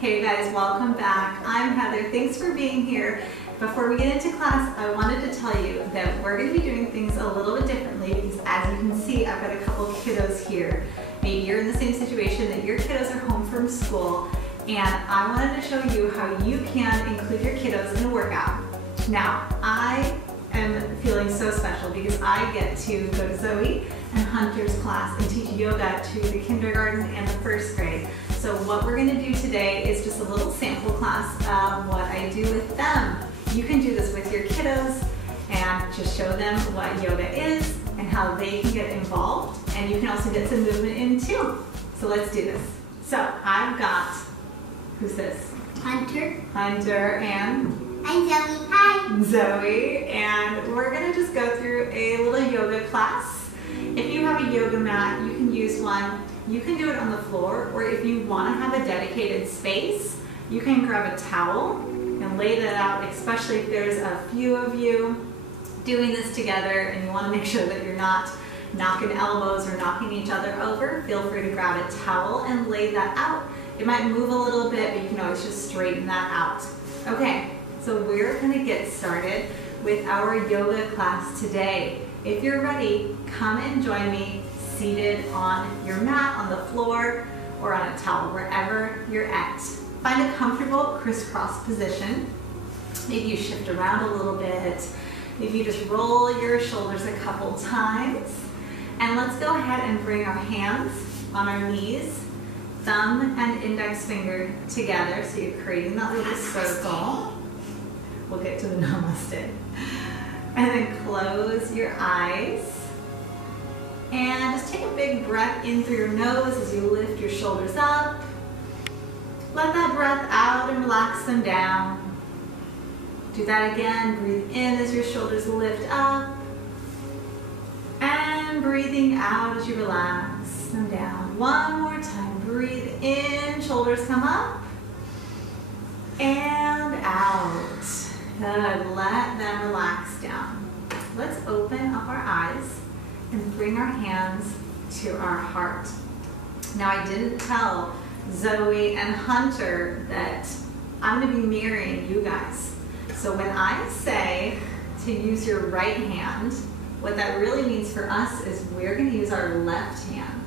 Hey guys, welcome back. I'm Heather. Thanks for being here. Before we get into class, I wanted to tell you that we're going to be doing things a little bit differently because as you can see, I've got a couple kiddos here. Maybe you're in the same situation that your kiddos are home from school, and I wanted to show you how you can include your kiddos in a workout. Now, I am feeling so special because I get to go to Zoe and Hunter's class and teach yoga to the kindergarten and the first grade. So what we're going to do today is just a little sample class of what I do with them. You can do this with your kiddos and just show them what yoga is and how they can get involved, and you can also get some movement in too. So let's do this. So I've got, who's this? Hunter. Hunter and? I'm Zoe. Hi. Zoe, and we're going to just go through a little yoga class. If you have a yoga mat, you can use one. You can do it on the floor, or if you want to have a dedicated space, you can grab a towel and lay that out, especially if there's a few of you doing this together and you want to make sure that you're not knocking elbows or knocking each other over. Feel free to grab a towel and lay that out. It might move a little bit, but you can always just straighten that out. Okay, so we're going to get started with our yoga class today. If you're ready, come and join me seated on your mat, on the floor, or on a towel, wherever you're at. Find a comfortable crisscross position. Maybe you shift around a little bit. Maybe you just roll your shoulders a couple times. And let's go ahead and bring our hands on our knees, thumb and index finger together. So you're creating that little circle. We'll get to the namaste. And then close your eyes. And just take a big breath in through your nose as you lift your shoulders up. Let that breath out and relax them down. Do that again. Breathe in as your shoulders lift up. And breathing out as you relax them down. One more time. Breathe in, shoulders come up. And out. Good. Let them relax down. Let's open up our eyes and bring our hands to our heart. Now, I didn't tell Zoe and Hunter that I'm going to be mirroring you guys. So when I say to use your right hand, what that really means for us is we're going to use our left hand.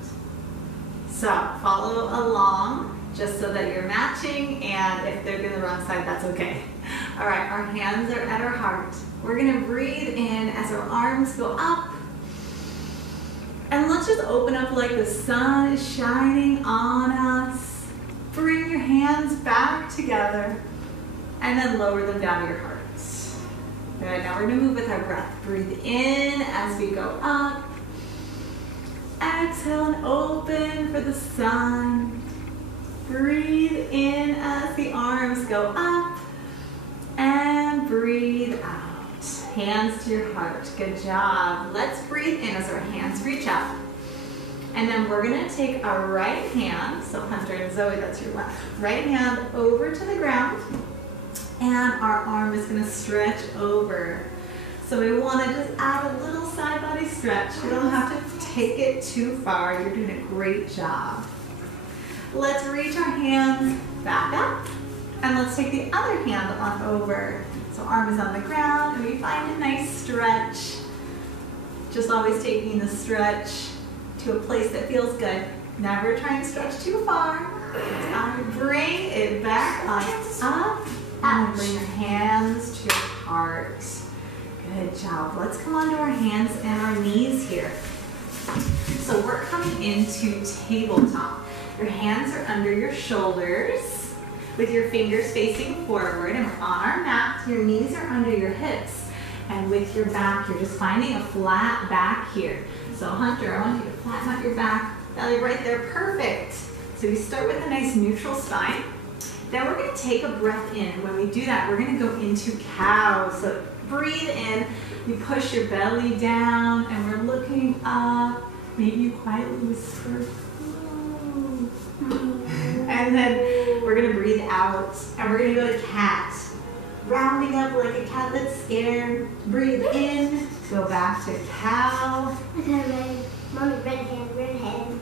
So follow along just so that you're matching, and if they're doing the wrong side, that's okay. All right, our hands are at our heart. We're going to breathe in as our arms go up. And let's just open up like the sun is shining on us. Bring your hands back together and then lower them down to your heart. Good, now we're going to move with our breath. Breathe in as we go up. Exhale and open for the sun. Breathe in as the arms go up. And breathe out. Hands to your heart. Good job. Let's breathe in as our hands reach up. And then we're going to take our right hand, so Hunter and Zoe, that's your left. Right hand over to the ground. And our arm is going to stretch over. So we want to just add a little side body stretch. You don't have to take it too far. You're doing a great job. Let's reach our hands back up. And let's take the other hand on over. So arm is on the ground, and we find a nice stretch. Just always taking the stretch to a place that feels good. Never trying to stretch too far. Bring it back up, and bring your hands to your heart. Good job. Let's come onto our hands and our knees here. So we're coming into tabletop. Your hands are under your shoulders, with your fingers facing forward, and we're on our mat. Your knees are under your hips, and with your back, you're just finding a flat back here. So Hunter, I want you to flatten out your back, belly right there, perfect. So we start with a nice neutral spine. Then we're going to take a breath in. When we do that, we're going to go into cow. So breathe in, you push your belly down, and we're looking up. Maybe you quietly whisper, and then we're going to breathe out, and we're going to go to cat. Rounding up like a cat that's scared. Breathe in, go back to cow. Okay, Mommy, red hand, red hand.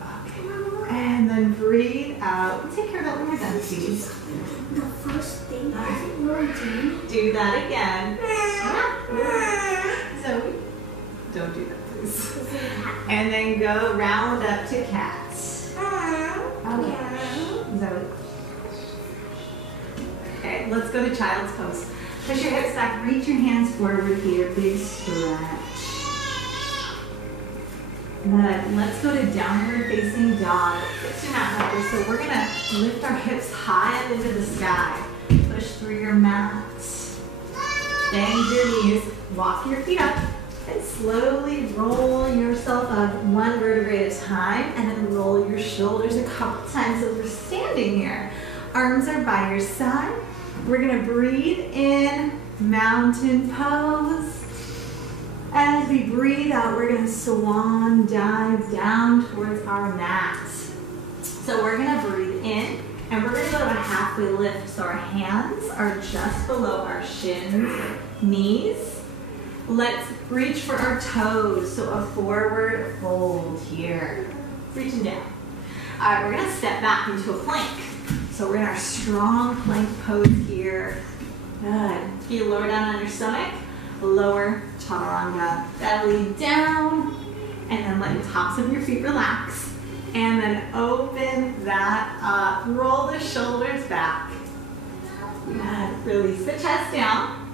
Okay. And then breathe out. We'll take care of that when we're done, please. The first thing we're doing. Do that again. Zoe, don't do that, please. And then go round up to cat. Okay. Zoe. Okay, let's go to child's pose. Push your hips back, reach your hands forward here, big stretch. Good. Let's go to downward facing dog. Fix your mat up. So we're gonna lift our hips high up into the sky. Push through your mat. Bend your knees, walk your feet up, and slowly roll yourself up one vertebrae at a time, and then roll your shoulders a couple times as we're standing here. Arms are by your side. We're gonna breathe in, mountain pose. As we breathe out, we're gonna swan dive down towards our mat. So we're gonna breathe in, and we're gonna go to a halfway lift. So our hands are just below our shins, knees. Let's reach for our toes. So a forward fold here. Reaching down. All right, we're gonna step back into a plank. So we're in our strong plank pose here. Good. Feet lower down on your stomach. Lower chaturanga, belly down, and then let the tops of your feet relax. And then open that up. Roll the shoulders back. Good. Release the chest down.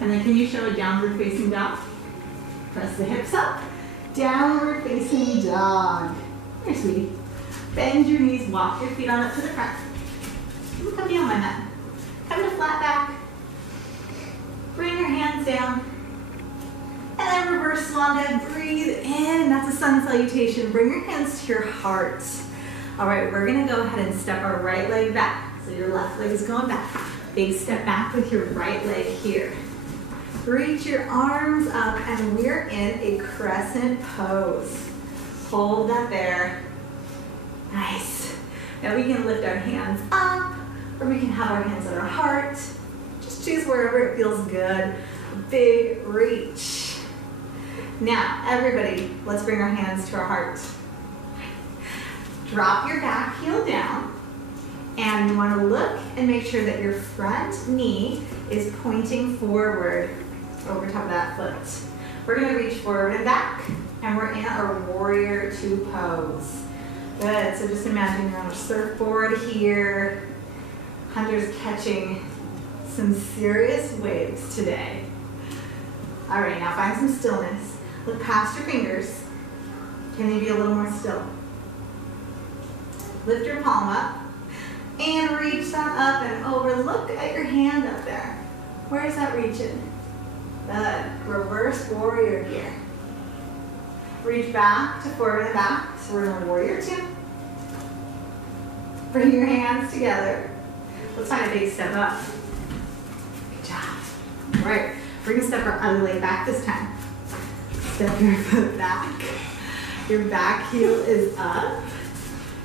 And then can you show a downward facing dog? Press the hips up. Downward facing dog. Here, sweetie. Bend your knees, walk your feet on up to the front. Come down, my mat. Come to flat back. Bring your hands down. And then reverse swan dive. Breathe in. That's a sun salutation. Bring your hands to your heart. All right, we're going to go ahead and step our right leg back. So your left leg is going back. Big step back with your right leg here. Reach your arms up, and we're in a crescent pose. Hold that there. Nice. Now we can lift our hands up, or we can have our hands on our heart. Just choose wherever it feels good. Big reach. Now, everybody, let's bring our hands to our heart. Drop your back heel down, and you want to look and make sure that your front knee is pointing forward over top of that foot. We're going to reach forward and back, and we're in our warrior two pose. Good, so just imagine you're on a surfboard here. Hunter's catching some serious waves today. All right, now find some stillness. Look past your fingers. Can you be a little more still? Lift your palm up and reach that up and over. Look at your hand up there. Where is that reaching? Good. Reverse warrior here. Reach back to forward and back. So we're in a warrior two. Bring your hands together. Let's find a big step up. Good job. All right. We're going to step our other leg back this time. Step your foot back. Your back heel is up.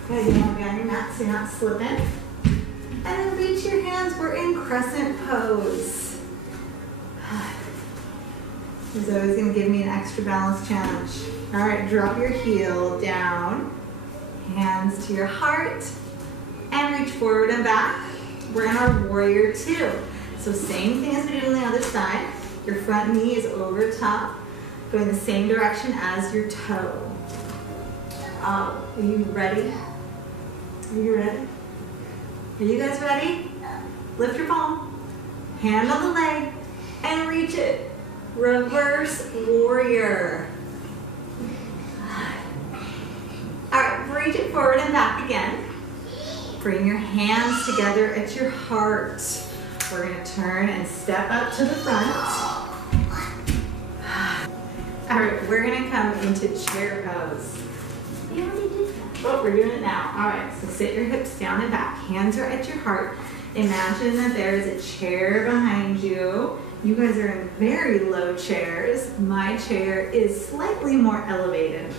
Good. You want to be on your mat so you're not slipping. And then reach your hands. We're in crescent pose. This is always going to give me an extra balance challenge. All right, drop your heel down. Hands to your heart. And reach forward and back. We're in our warrior two. So same thing as we did on the other side. Your front knee is over top, going the same direction as your toe. Are you ready? Are you ready? Are you guys ready? Lift your palm, hand on the leg, and reach it. Reverse warrior. All right, reach it forward and back again. Bring your hands together at your heart. We're going to turn and step up to the front. All right, we're going to come into chair pose. We already did that. Oh, we're doing it now. All right, so sit your hips down and back. Hands are at your heart. Imagine that there is a chair behind you. You guys are in very low chairs. My chair is slightly more elevated.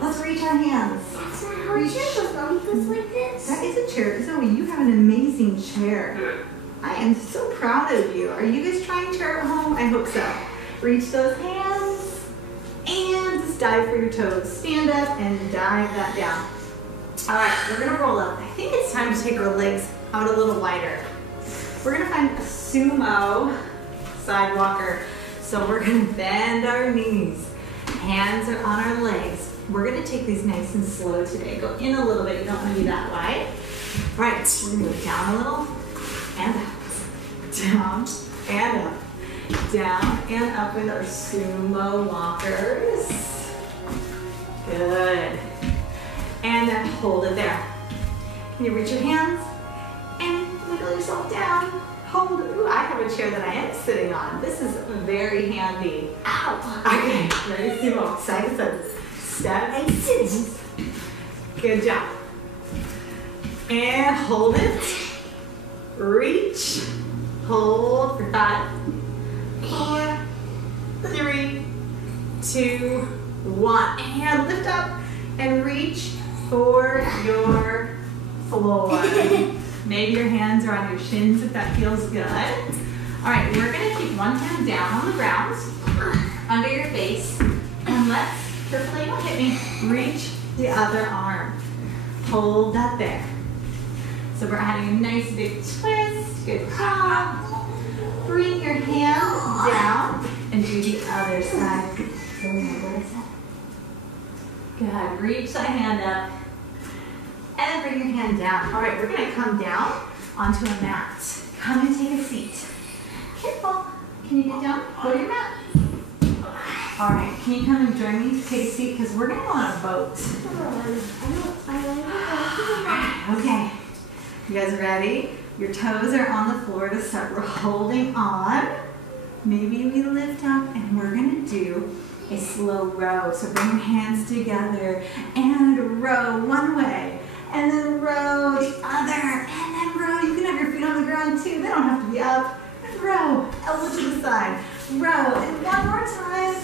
Let's reach our hands. That's not how a chair goes. Mommy goes like this. That is a chair. Zoe, you have an amazing chair. I am so proud of you. Are you guys trying chair at home? I hope so. Reach those hands and just dive for your toes. Stand up and dive that down. All right, we're gonna roll up. I think it's time to take our legs out a little wider. We're gonna find a sumo side walker. So we're gonna bend our knees. Hands are on our legs. We're gonna take these nice and slow today. Go in a little bit, you don't wanna be that wide. All right, we're gonna move down a little and up. Down and up. Down and up with our sumo walkers. Good. And then hold it there. Can you reach your hands and wiggle yourself down? Hold. Ooh, I have a chair that I am sitting on. This is very handy. Ow. Okay, ready? Sumo. Side to side. Step and sit. Good job. And hold it. Reach. Hold for 5, 4, 3, 2, 1. And lift up and reach for your floor. Maybe your hands are on your shins if that feels good. All right, we're gonna keep one hand down on the ground, under your face, and let's, carefully, don't hit me, reach the other arm. Hold that there. So we're adding a nice big twist, good job. Bring your hand down and do the other side. Good, reach that hand up and bring your hand down. All right, we're gonna come down onto a mat. Come and take a seat. Careful, can you get down? Go to your mat. All right, can you come and join me to take a seat? Because we're gonna go on a boat. Okay, you guys ready? Your toes are on the floor to start. We're holding on. Maybe we lift up and we're gonna do a slow row. So bring your hands together and row one way. And then row the other. And then row. You can have your feet on the ground too. They don't have to be up. And row. Elbow to the side. Row. And one more time.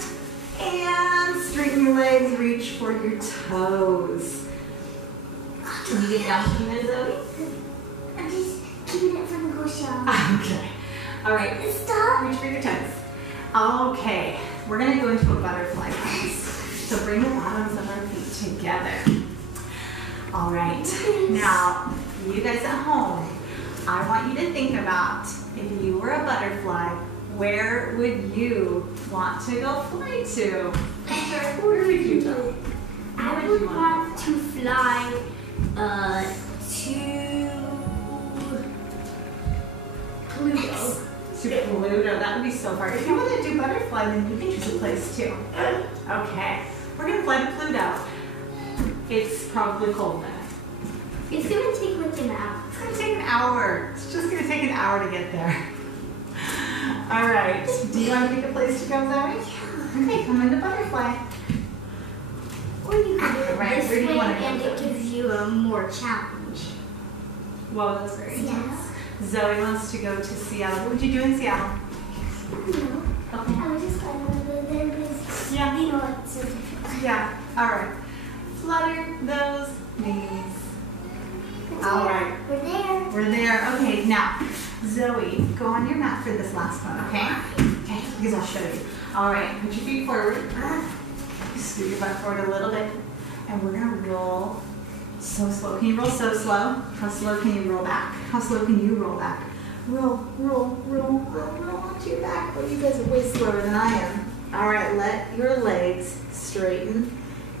And straighten your legs. Reach for your toes. Can you get down from there, Zoe? I'm just keeping it from the whole show. Okay. All right. Stop. Reach for your toes. Okay. We're going to go into a butterfly pose. So bring the bottoms of our feet together. All right. Now, you guys at home, I want you to think about if you were a butterfly, where would you want to go fly to? Where would you go? I would want to fly to Pluto. To Pluto, that would be so far. If you want to do butterfly, then you can choose a place too. Okay, we're going to fly to Pluto. It's probably cold there. It's going to take like an hour. It's going to take an hour. It's just going to take an hour to get there. All right, do you want to pick a place to go, Zoe? Okay, come into butterfly. Or you can do it Right, this where do you way wanna go and it first? gives you a more challenge. Whoa, that's very Seattle. intense. Zoe wants to go to Seattle. What would you do in Seattle? No. Okay. I was just going to go there because Yeah. you know it's so difficult. Yeah, all right. Flutter those knees. All right. We're there. We're there. Okay, now, Zoe, go on your mat for this last one, okay? Okay, because I'll show you. All right, put your feet forward. Scoot your butt forward a little bit. And we're going to roll so slow. Can you roll so slow? How slow can you roll back? How slow can you roll back? Roll, roll, roll, roll, roll onto your back. Well, you guys are way slower than I am. All right, let your legs straighten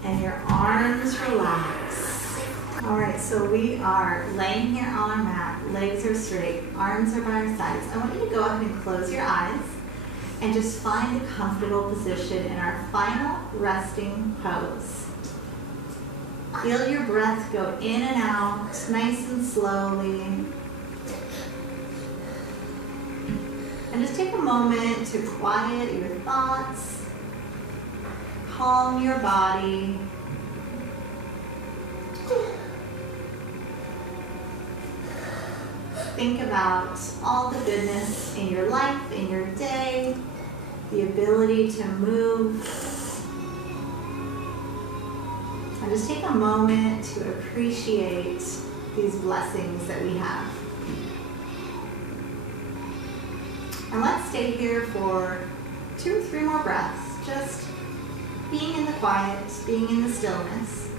and your arms relax. All right, so we are laying here on our mat. Legs are straight, arms are by our sides. I want you to go ahead and close your eyes and just find a comfortable position in our final resting pose. Feel your breath go in and out, nice and slowly. And just take a moment to quiet your thoughts, calm your body. Think about all the goodness in your life, in your day, the ability to move. And just take a moment to appreciate these blessings that we have. And let's stay here for 2 or 3 more breaths, just being in the quiet, being in the stillness.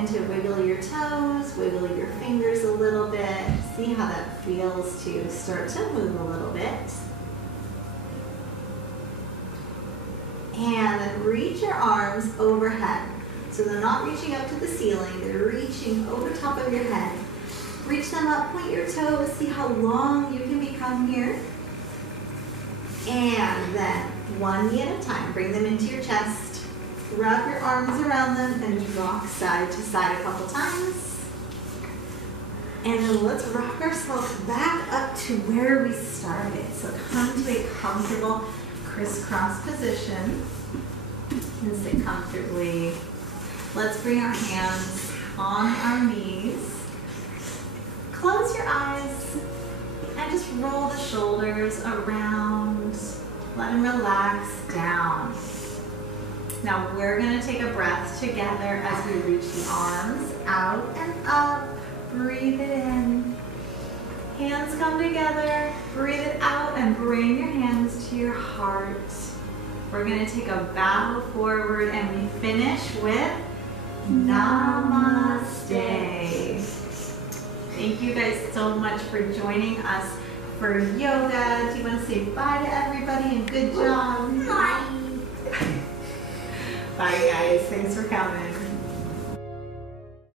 begin to wiggle your toes, wiggle your fingers a little bit. See how that feels to start to move a little bit. And then reach your arms overhead. So they're not reaching up to the ceiling, they're reaching over top of your head. Reach them up, point your toes, see how long you can become here. And then one knee at a time, bring them into your chest. Wrap your arms around them and rock side to side a couple times. And then let's rock ourselves back up to where we started. So come to a comfortable crisscross position and sit comfortably. Let's bring our hands on our knees. Close your eyes and just roll the shoulders around. Let them relax down. Now we're going to take a breath together as we reach the arms out and up. Breathe it in. Hands come together. Breathe it out and bring your hands to your heart. We're going to take a bow forward and we finish with Namaste. Thank you guys so much for joining us for yoga. Do you want to say bye to everybody and good job? Bye. Bye guys. Thanks for coming.